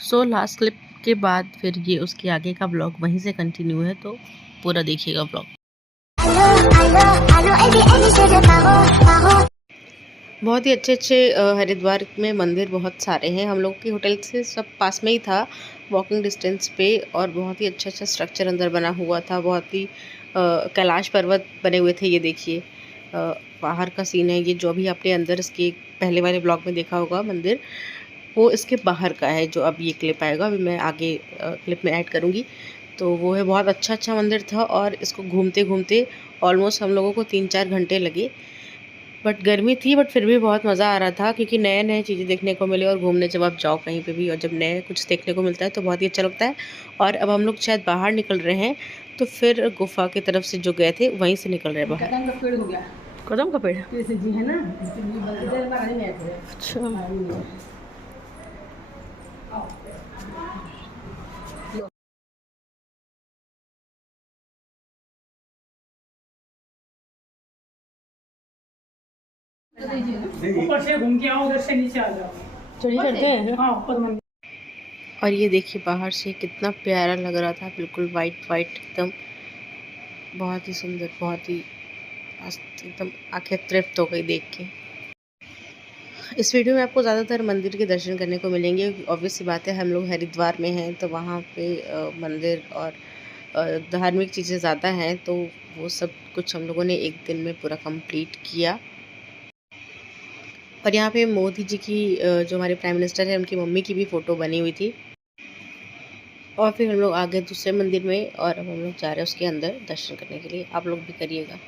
So last clip के बाद फिर ये उसके आगे का ब्लॉग वहीं से कंटिन्यू है, तो पूरा देखिएगा ब्लॉग। बहुत ही अच्छे अच्छे हरिद्वार में मंदिर बहुत सारे हैं। हम लोग के होटल से सब पास में ही था, वॉकिंग डिस्टेंस पे, और बहुत ही अच्छा अच्छा स्ट्रक्चर अंदर बना हुआ था। बहुत ही कैलाश पर्वत बने हुए थे। ये देखिए बाहर का सीन है, ये जो अभी आपने अंदर इसके पहले वाले ब्लॉग में देखा होगा मंदिर, वो इसके बाहर का है जो अब ये क्लिप आएगा। अभी मैं आगे क्लिप में ऐड करूँगी। तो वो है, बहुत अच्छा अच्छा मंदिर था, और इसको घूमते घूमते ऑलमोस्ट हम लोगों को 3-4 घंटे लगे। बट गर्मी थी, बट फिर भी बहुत मज़ा आ रहा था, क्योंकि नए नए चीज़ें देखने को मिले। और घूमने जब आप जाओ कहीं पे भी और जब नए कुछ देखने को मिलता है तो बहुत ही अच्छा लगता है। और अब हम लोग शायद बाहर निकल रहे हैं, तो फिर गुफा की तरफ से जो गए थे वहीं से निकल रहे हैं बाहर। कदम का पेड़ हो गया। कदम का पेड़ जी है ना, अच्छा। ऊपर से घूम के आओ, उधर से नीचे आ जाओ। चढ़ी चढ़ते हैं। हाँ, ऊपर मंदिर। और ये देखिए बाहर से कितना प्यारा लग रहा था, बिल्कुल वाइट वाइट एकदम, बहुत ही सुंदर, बहुत ही मस्त, एकदम आंखें तृप्त हो गई देख के। इस वीडियो में आपको ज़्यादातर मंदिर के दर्शन करने को मिलेंगे। ऑब्वियस सी बात है, हम लोग हरिद्वार में हैं, तो वहाँ पे मंदिर और धार्मिक चीज़ें ज़्यादा हैं, तो वो सब कुछ हम लोगों ने एक दिन में पूरा कंप्लीट किया। और यहाँ पे मोदी जी की जो हमारे प्राइम मिनिस्टर हैं, उनकी मम्मी की भी फ़ोटो बनी हुई थी। और फिर हम लोग आ गए दूसरे मंदिर में, और अब हम लोग जा रहे हैं उसके अंदर दर्शन करने के लिए। आप लोग भी करिएगा।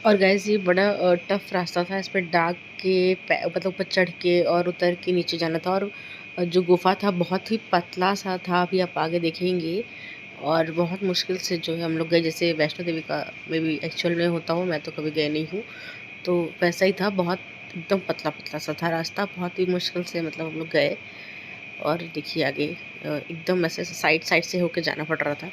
और गाइस ये बड़ा टफ रास्ता था। इस पर डाग के मतलब ऊपर चढ़ के और उतर के नीचे जाना था। और जो गुफा था बहुत ही पतला सा था, अभी आप आगे देखेंगे। और बहुत मुश्किल से जो है हम लोग गए, जैसे वैष्णो देवी का में भी एक्चुअल में होता हूँ, मैं तो कभी गए नहीं हूँ, तो वैसा ही था। बहुत एकदम पतला पतला सा था रास्ता, बहुत ही मुश्किल से मतलब हम लोग गए। और देखिए आगे एकदम ऐसे साइड साइड से होके जाना पड़ रहा था।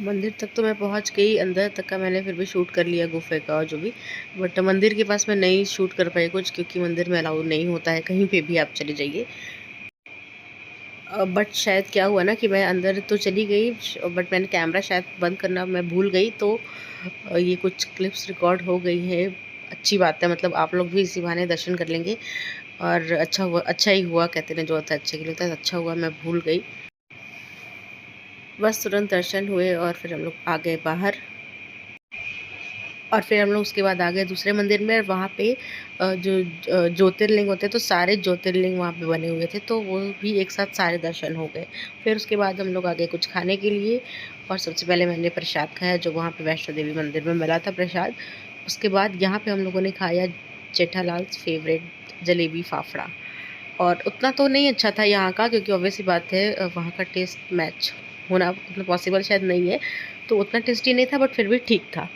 मंदिर तक तो मैं पहुंच गई, अंदर तक का मैंने फिर भी शूट कर लिया गुफे का और जो भी। बट मंदिर के पास मैं नहीं शूट कर पाई कुछ, क्योंकि मंदिर में अलाउ नहीं होता है कहीं पे भी आप चले जाइए। बट शायद क्या हुआ ना कि मैं अंदर तो चली गई, बट मैंने कैमरा शायद बंद करना मैं भूल गई, तो ये कुछ क्लिप्स रिकॉर्ड हो गई है। अच्छी बात है, मतलब आप लोग भी इसी बहाने दर्शन कर लेंगे। और अच्छा हुआ, अच्छा ही हुआ, कहते हैं जो होता है अच्छे के लिए होता है। अच्छा हुआ मैं भूल गई। बस तुरंत दर्शन हुए और फिर हम लोग आ गए बाहर। और फिर हम लोग उसके बाद आ गए दूसरे मंदिर में। वहाँ पे जो ज्योतिर्लिंग होते हैं, तो सारे ज्योतिर्लिंग वहाँ पे बने हुए थे, तो वो भी एक साथ सारे दर्शन हो गए। फिर उसके बाद हम लोग आ गए कुछ खाने के लिए। और सबसे पहले मैंने प्रसाद खाया, जो वहाँ पे वैष्णो देवी मंदिर में मिला था प्रसाद। उसके बाद यहाँ पे हम लोगों ने खाया जेठालाल फेवरेट जलेबी फाफड़ा। और उतना तो नहीं अच्छा था यहाँ का, क्योंकि ऑब्वियसली बात है वहाँ का टेस्ट मैच होना मतलब पॉसिबल शायद नहीं है, तो उतना टेस्टी नहीं था, बट फिर भी ठीक था।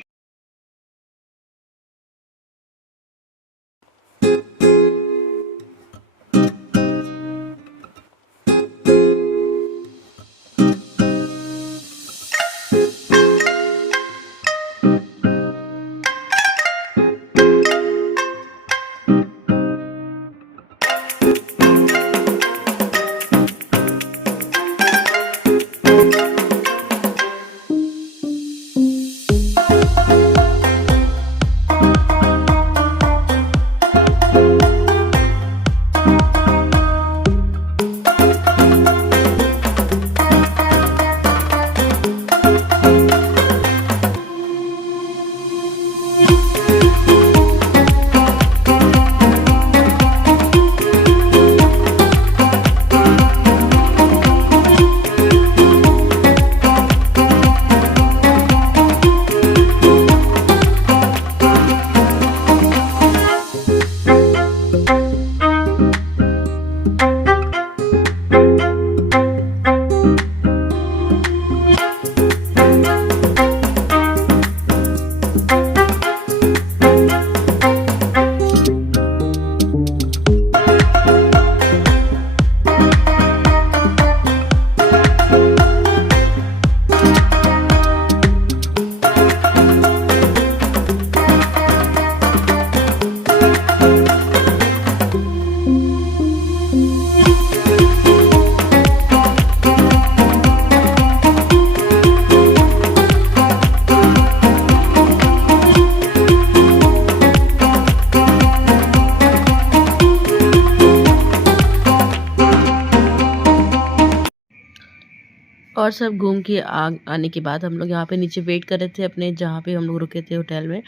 और सब घूम के आने के बाद हम लोग यहाँ पे नीचे वेट कर रहे थे अपने, जहाँ पे हम लोग रुके थे होटल में।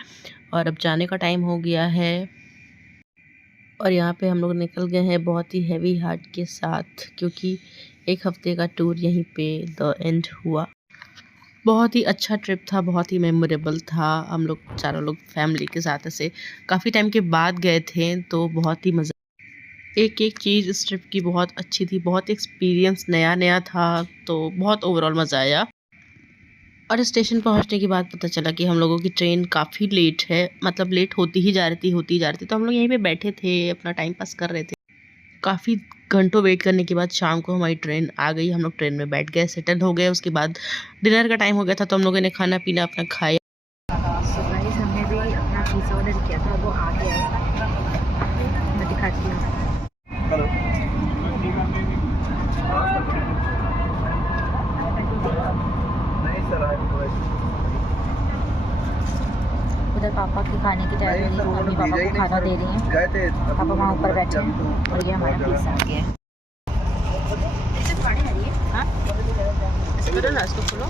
और अब जाने का टाइम हो गया है और यहाँ पे हम लोग निकल गए हैं बहुत ही हैवी हार्ट के साथ, क्योंकि एक हफ्ते का टूर यहीं पे द एंड हुआ। बहुत ही अच्छा ट्रिप था, बहुत ही मेमोरेबल था। हम लोग चारों लोग फैमिली के साथ ऐसे काफ़ी टाइम के बाद गए थे, तो बहुत ही मज़ा, एक एक चीज़ इस ट्रिप की बहुत अच्छी थी, बहुत एक्सपीरियंस नया नया था, तो बहुत ओवरऑल मज़ा आया। और स्टेशन पहुंचने के बाद पता चला कि हम लोगों की ट्रेन काफ़ी लेट है, मतलब लेट होती ही जा रही थी। तो हम लोग यहीं पे बैठे थे, अपना टाइम पास कर रहे थे। काफ़ी घंटों वेट करने के बाद शाम को हमारी ट्रेन आ गई। हम लोग ट्रेन में बैठ गए, सेटल हो गए। उसके बाद डिनर का टाइम हो गया था, तो हम लोगों ने खाना पीना अपना खाया। हमने भी अपना पिज़्ज़ा ऑर्डर किया था, वो आ गया है, मैं दिखाती हूँ। उधर पापा की खाने की तैयारी हो रही है, मम्मी पापा को खाना दे रही हैं। पापा वहाँ ऊपर बैठे हैं और ये हमारा पिज़्ज़ा आ गया है। हाँ? करो ना इसको खोलो।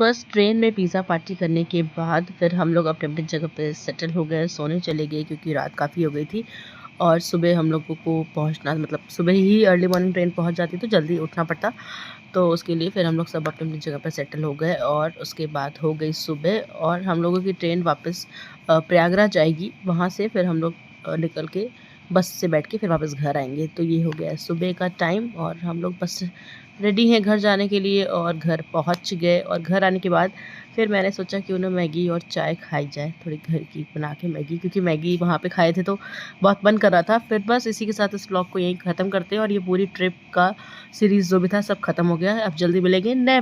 बस ट्रेन में पिज़्ज़ा पार्टी करने के बाद फिर हम लोग अपने अपनी जगह पे सेटल हो गए, सोने चले गए, क्योंकि रात काफ़ी हो गई थी। और सुबह हम लोगों को पहुंचना, मतलब सुबह ही अर्ली मॉर्निंग ट्रेन पहुंच जाती, तो जल्दी उठना पड़ता। तो उसके लिए फिर हम लोग सब अपनी अपनी जगह पर सेटल हो गए। और उसके बाद हो गई सुबह, और हम लोगों की ट्रेन वापस प्रयागराज आएगी। वहाँ से फिर हम लोग निकल के बस से बैठ के फिर वापस घर आएंगे। तो ये हो गया सुबह का टाइम, और हम लोग बस रेडी हैं घर जाने के लिए, और घर पहुंच गए। और घर आने के बाद फिर मैंने सोचा क्यों ना मैगी और चाय खाई जाए, थोड़ी घर की बना के मैगी, क्योंकि मैगी वहाँ पे खाए थे तो बहुत मन कर रहा था। फिर बस इसी के साथ इस व्लॉग को यहीं ख़त्म करते हैं, और ये पूरी ट्रिप का सीरीज़ जो भी था सब ख़त्म हो गया है। अब जल्दी मिलेंगे नए